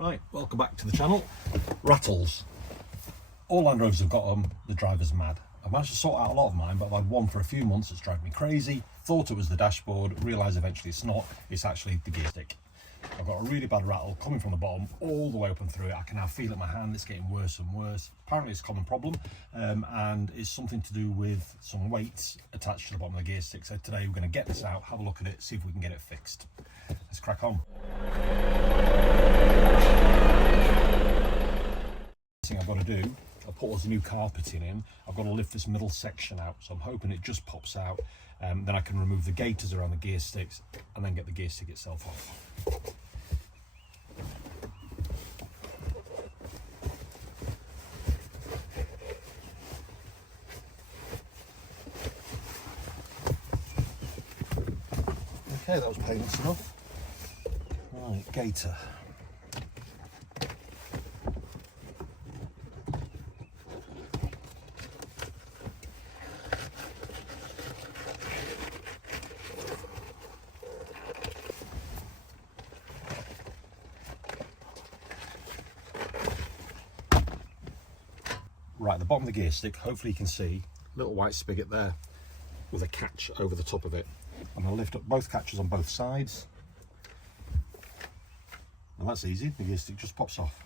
Right, welcome back to the channel. Rattles. All Landrovers have got them, the driver's mad. I've managed to sort out a lot of mine, but I've had one for a few months that's driving me crazy. Thought it was the dashboard, realised eventually it's not, it's actually the gear stick. I've got a really bad rattle coming from the bottom all the way up and through it. I can now feel it in my hand, it's getting worse and worse. Apparently it's a common problem, and it's something to do with some weights attached to the bottom of the gear stick. So today we're going to get this out, have a look at it, see if we can get it fixed. Let's crack on. Thing I've got to do, I'll put all this new carpeting in, I've got to lift this middle section out, so I'm hoping it just pops out, then I can remove the gaiters around the gear sticks and then get the gear stick itself off. Okay, that was painless enough. Right, gaiter. Right, at the bottom of the gear stick, hopefully you can see a little white spigot there with a catch over the top of it. I'm going to lift up both catches on both sides. And that's easy, the gear stick just pops off.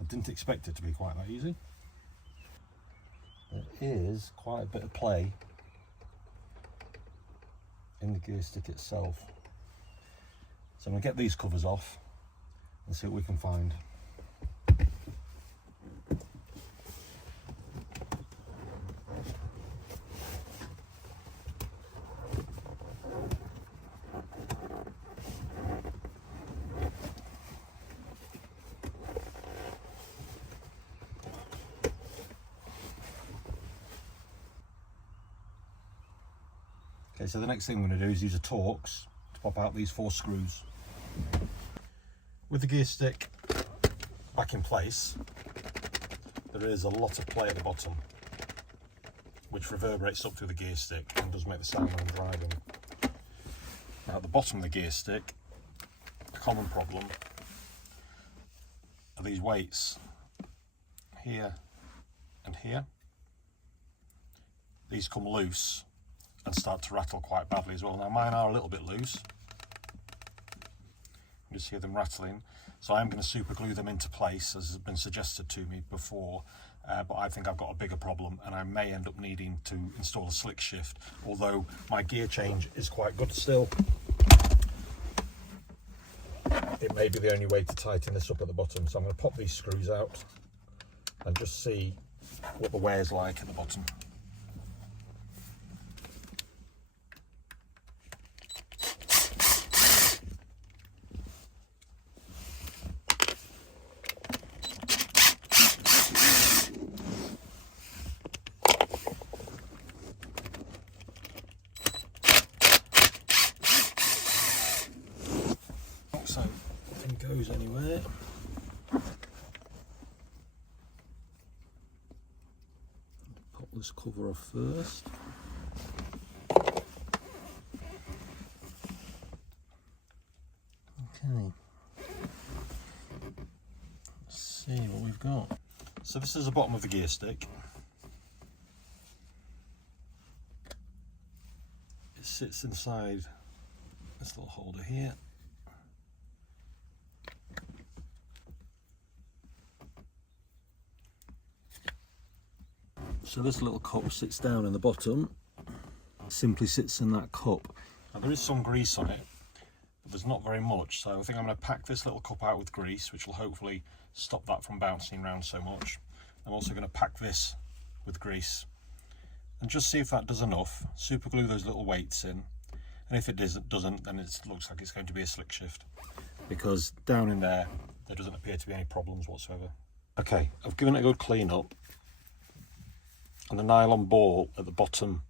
I didn't expect it to be quite that easy. There is quite a bit of play in the gear stick itself. So I'm going to get these covers off and see what we can find. Okay, so the next thing I'm going to do is use a Torx to pop out these 4 screws. With the gear stick back in place, there is a lot of play at the bottom, which reverberates up through the gear stick and does make the sound when I'm driving. Now at the bottom of the gear stick, a common problem are these weights here and here. These come loose and start to rattle quite badly as well. Now mine are a little bit loose. You just hear them rattling. So I'm going to super glue them into place as has been suggested to me before, but I think I've got a bigger problem and I may end up needing to install a slick shift, although my gear change is quite good still. It may be the only way to tighten this up at the bottom. So I'm going to pop these screws out and just see what the wear's like at the bottom. So nothing goes anywhere. Pop this cover off first. Okay. Let's see what we've got. So this is the bottom of the gear stick. It sits inside this little holder here. So this little cup sits down in the bottom, simply sits in that cup. Now there is some grease on it, but there's not very much, so I think I'm going to pack this little cup out with grease, which will hopefully stop that from bouncing around so much. I'm also going to pack this with grease and just see if that does enough. Super glue those little weights in, and if it doesn't, then it looks like it's going to be a slick shift, because down in there doesn't appear to be any problems whatsoever. Okay, I've given it a good clean up, and the nylon ball at the bottom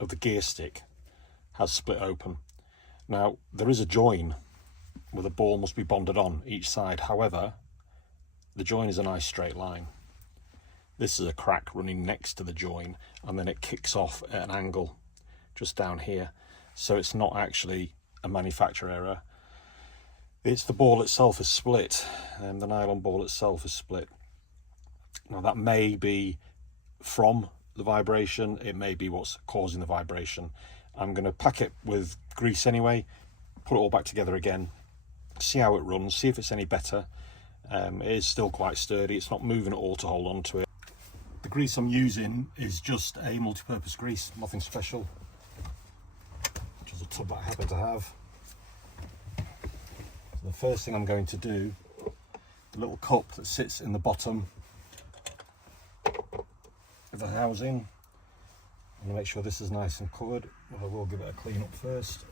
of the gear stick has split open. Now there is a join where the ball must be bonded on each side, however the join is a nice straight line. This is a crack running next to the join, and then it kicks off at an angle just down here, so it's not actually a manufacturer error. It's the ball itself is split, and the nylon ball itself is split. Now that may be from the vibration, it may be what's causing the vibration. I'm going to pack it with grease anyway, put it all back together again, see how it runs, see if it's any better. It is still quite sturdy, it's not moving at all to hold on to it. The grease I'm using is just a multi-purpose grease, nothing special. Just a tub that I happen to have. So the first thing I'm going to do, the little cup that sits in the bottom of the housing, I'm going to make sure this is nice and covered, but I will give it a clean up first.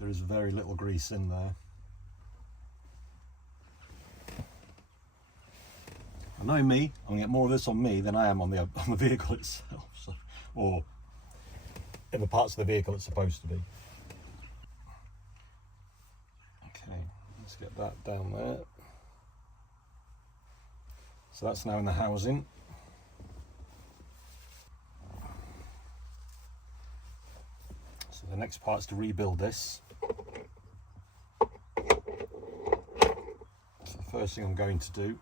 There is very little grease in there. And knowing me, I'm going to get more of this on me than I am on the vehicle itself, so, or in the parts of the vehicle it's supposed to be. Okay, let's get that down there. So that's now in the housing. So the next part is to rebuild this. So the first thing I'm going to do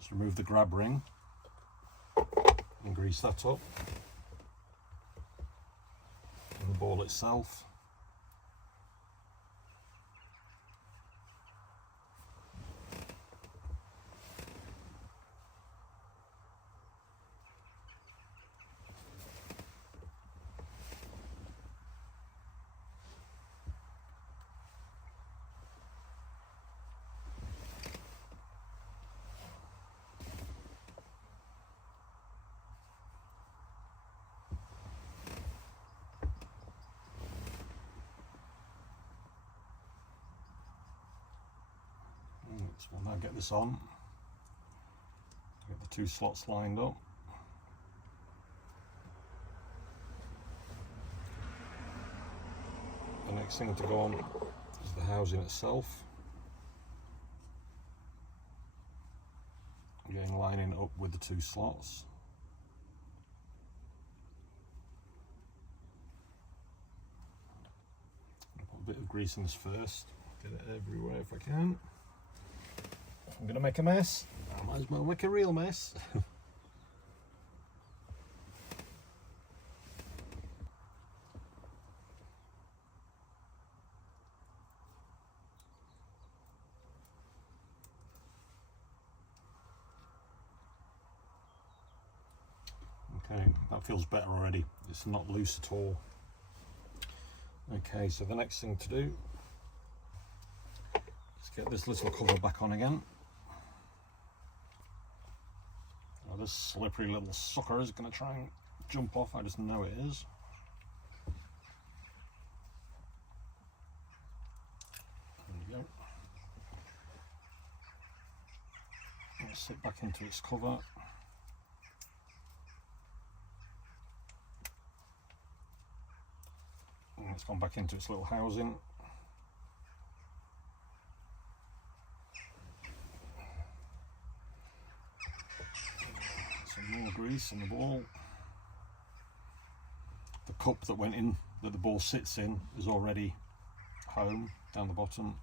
is remove the grab ring and grease that up, and the ball itself. So we'll now get this on, get the two slots lined up. The next thing to go on is the housing itself. Again, lining it up with the two slots. I'll put a bit of grease in this first, get it everywhere if I can. I'm going to make a mess, I might as well make a real mess. Okay, that feels better already, it's not loose at all. Okay, so the next thing to do is get this little cover back on again. This slippery little sucker is going to try and jump off, I just know it is. There we go. Let's sit back into its cover. And it's gone back into its little housing. More grease on the ball. The cup that went in, that the ball sits in, is already home down the bottom.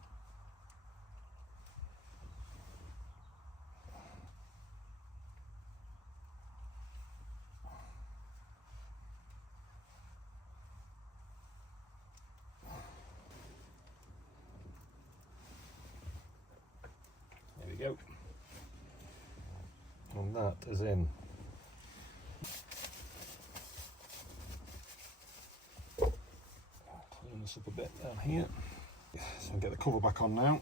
There we go. And that is in. Clean this up a bit down here. So I'll get the cover back on now.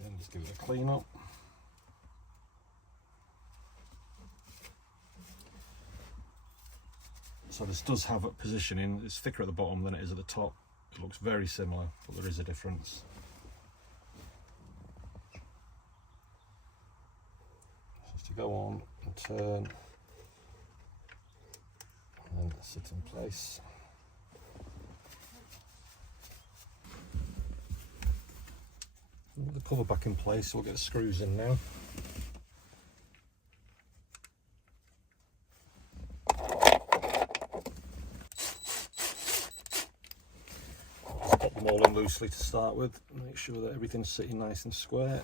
Then just give it a clean up. So this does have a positioning, it's thicker at the bottom than it is at the top. It looks very similar, but there is a difference. Just to go on and turn and then sit in place. cover back in place, so we'll get the screws in now. Pop them all in loosely to start with, make sure that everything's sitting nice and square.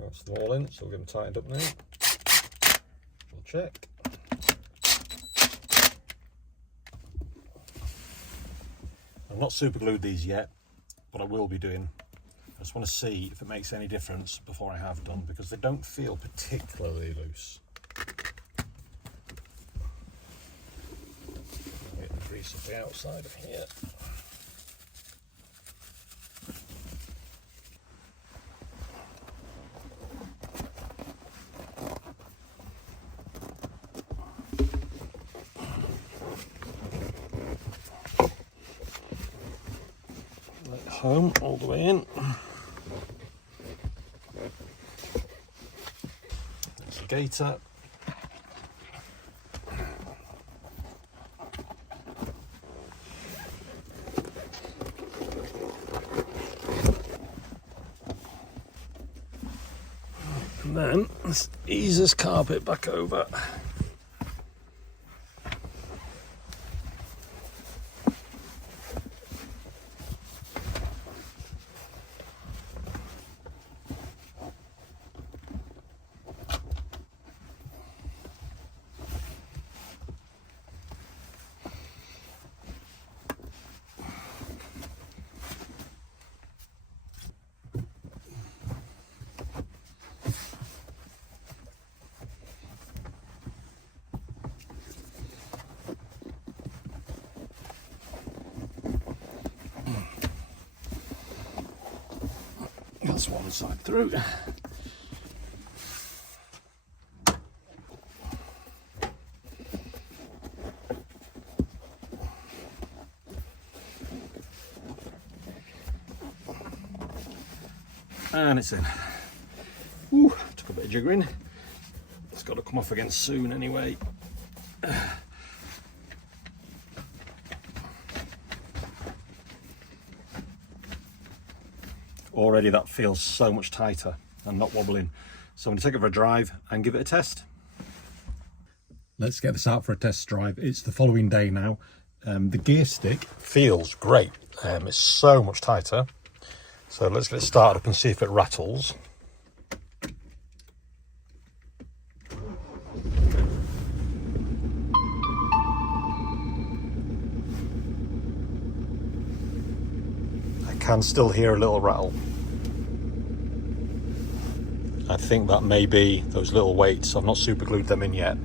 That's them all in, so we'll get them tightened up now. We'll check. I've not super glued these yet, but I will be doing. I just want to see if it makes any difference before I have done, because they don't feel particularly loose. Get the grease off the outside of here. Home all the way in. There's the gator. And then let's ease this carpet back over. That's one side through. And it's in. Ooh, took a bit of jiggering. It's got to come off again soon anyway. Already that feels so much tighter and not wobbling. So I'm going to take it for a drive and give it a test. Let's get this out for a test drive. It's the following day now. The gear stick feels great. It's so much tighter. So let's get it started up and see if it rattles. I can still hear a little rattle. I think that may be those little weights. I've not super glued them in yet.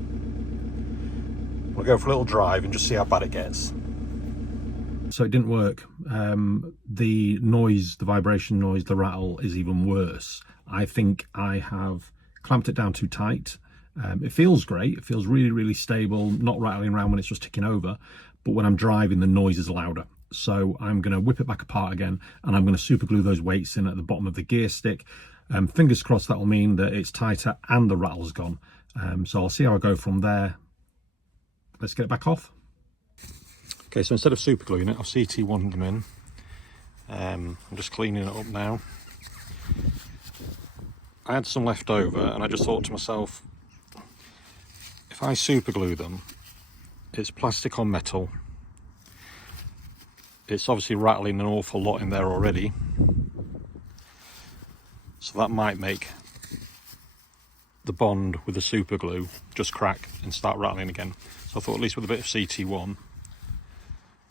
We'll go for a little drive and just see how bad it gets. So it didn't work. The noise, the vibration noise, the rattle is even worse. I think I have clamped it down too tight. It feels great. It feels really, really stable, not rattling around when it's just ticking over. But when I'm driving, the noise is louder. So I'm going to whip it back apart again, and I'm going to super glue those weights in at the bottom of the gear stick. Fingers crossed that will mean that it's tighter and the rattle's gone. So I'll see how I go from there. Let's get it back off. Okay, so instead of super gluing it, I've CT1'd them in. I'm just cleaning it up now. I had some left over, and I just thought to myself, if I super glue them, it's plastic on metal. It's obviously rattling an awful lot in there already. So that might make the bond with the super glue just crack and start rattling again. So I thought at least with a bit of CT1,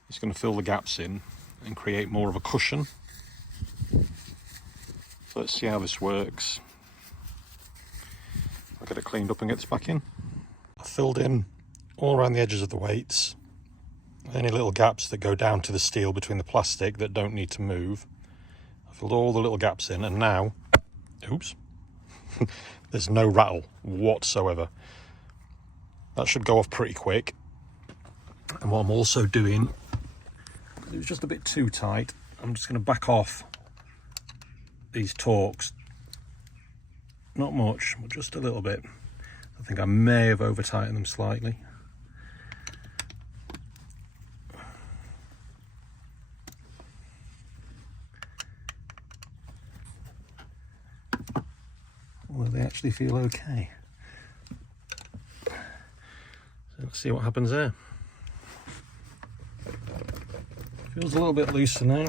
it's going to fill the gaps in and create more of a cushion. So let's see how this works. I'll get it cleaned up and get this back in. I filled in all around the edges of the weights, any little gaps that go down to the steel between the plastic that don't need to move. I filled all the little gaps in, and now, oops, there's no rattle whatsoever. That should go off pretty quick. And what I'm also doing, because it was just a bit too tight, I'm just going to back off these torques. Not much, but just a little bit. I think I may have over tightened them slightly. Although they actually feel okay. So let's see what happens there. Feels a little bit looser now.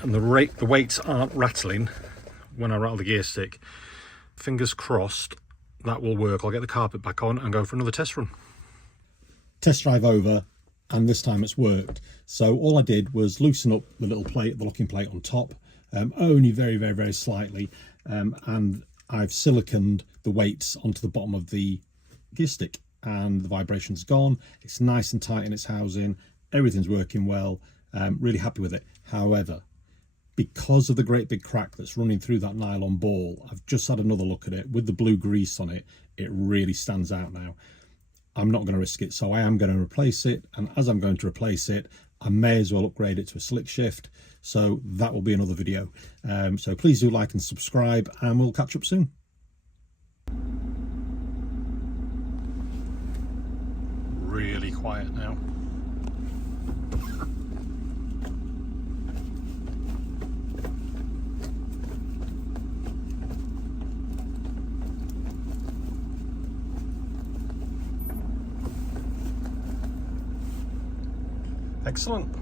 And the weights aren't rattling when I rattle the gear stick. Fingers crossed that will work. I'll get the carpet back on and go for another test run. Test drive over, and this time it's worked. So all I did was loosen up the little plate, the locking plate on top, only very slightly, and I've siliconed the weights onto the bottom of the gear stick, and the vibration's gone. It's nice and tight in its housing. Everything's working well. Really happy with it. However, because of the great big crack that's running through that nylon ball, I've just had another look at it. With the blue grease on it, it really stands out now. I'm not going to risk it, so I am going to replace it. And as I'm going to replace it, I may as well upgrade it to a slick shift. So that will be another video. So please do like and subscribe, and we'll catch up soon. Really quiet now. Excellent.